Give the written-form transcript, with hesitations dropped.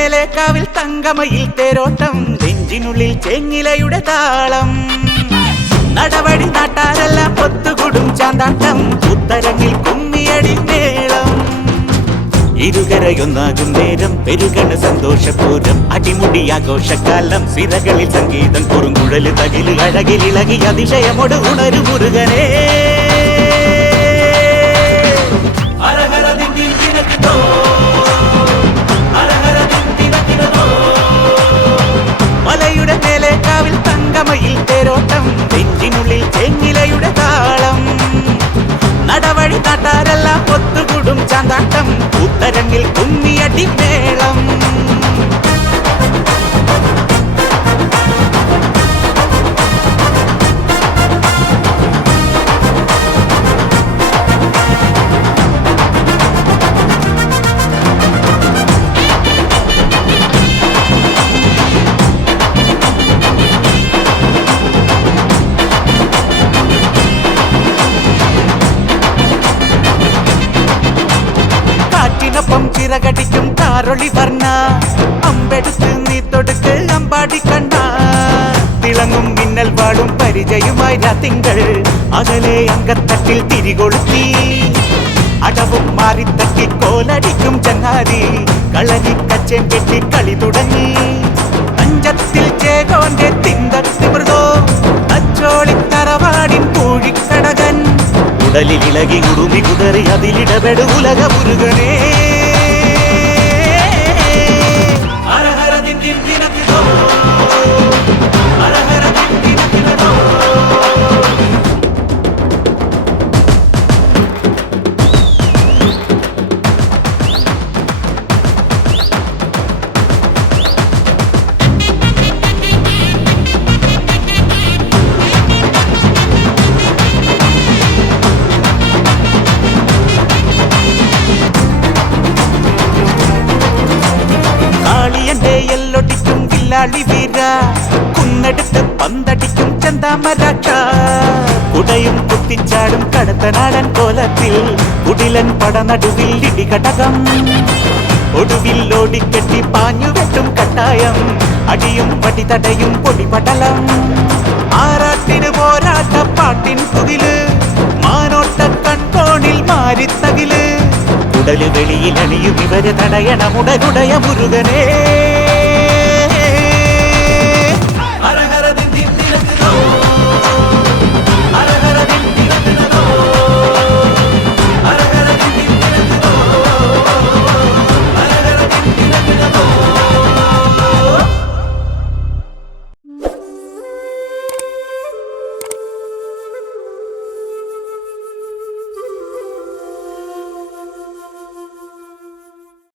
മേലെ കാവിൽ തങ്കമയിൽ തേരോട്ടം, നെഞ്ചിനുള്ളിൽ ചെങ്ങിലയുടെ താളം. നടവടി നാട്ടാരെല്ലാം ഒത്തുകൂടും ചാന്താട്ടം, ഉത്തരങ്ങിൽ കുമ്മിയടി മേളം. ഇരുകരയൊന്നാകും നേരം പെരുകണ സന്തോഷപൂരം, അടിമുടി ആഘോഷക്കാലം. സിരകളിൽ സംഗീതം കുറുങ്കുഴല് തകില് അഴകിലിളകി അതിശയമോട് ഉണരു മുരുകനേ. മലയുടെ മേലെ കാവിൽ തങ്കമയിൽ തേരോട്ടം, നെഞ്ചിനുള്ളിൽ ചെങ്ങിലയുടെ താളം. നടവഴി നാട്ടാരെല്ലാം ഒത്തുകൂടും ചാന്താട്ടം, ഉത്തരങ്ങിൽ കുമ്മിയടി മേളം. ൊപ്പം ചിറകടിക്കും കാറൊളി വർണ്ണ, അമ്പെടുത്ത് നീ തൊടുക്ക് അമ്പാടി കണ്ണ. തിളങ്ങും മിന്നൽ വാളും പരിചയുമായി രാത്തിങ്കൾ, അകലെ അങ്കത്തട്ടിൽ തിരികൊളുത്തി. അടവും മാറിത്തട്ടി കോലടിക്കും ചങ്ങാതി, കളരിക്കച്ചേം കെട്ടി കളി തുടങ്ങി. അഞ്ചത്തിൽ ചേകോന്റെ തിന്തത്തി മൃഗോ, അച്ചോളിത്തറവാടിൻ പൂഴിക്കടകൻ. ഉടലിലിളകി ഉറുമി കുതറി അതിലിടപെടു ഉലക മുരുകനേ. എല്ലൊടിക്കും വില്ലാളി വീര, കുന്നെടുത്ത് പന്തടിക്കും ചന്താമരാക്ഷ. കുടയും കുത്തിച്ചാടും കടത്തനാടൻ കോലത്തിൽ, കുടിലൻ പടനടുവിൽ ഇടികടകം. ഒടുവിൽ ഓടിക്കെട്ടി പാഞ്ഞു വെട്ടും കട്ടായം, അടിയും വടിതടയും പൊടിപടലം. ആറാട്ടിന് പോരാട്ട പാട്ടിൻ കുതില്, മാനോട്ട കൺകോണിൽ മാരിത്തകില്. ഉടല് വെളിയിൽ അണിയും ഇവര് തടയണമുടനുടയ മുരുകനേ.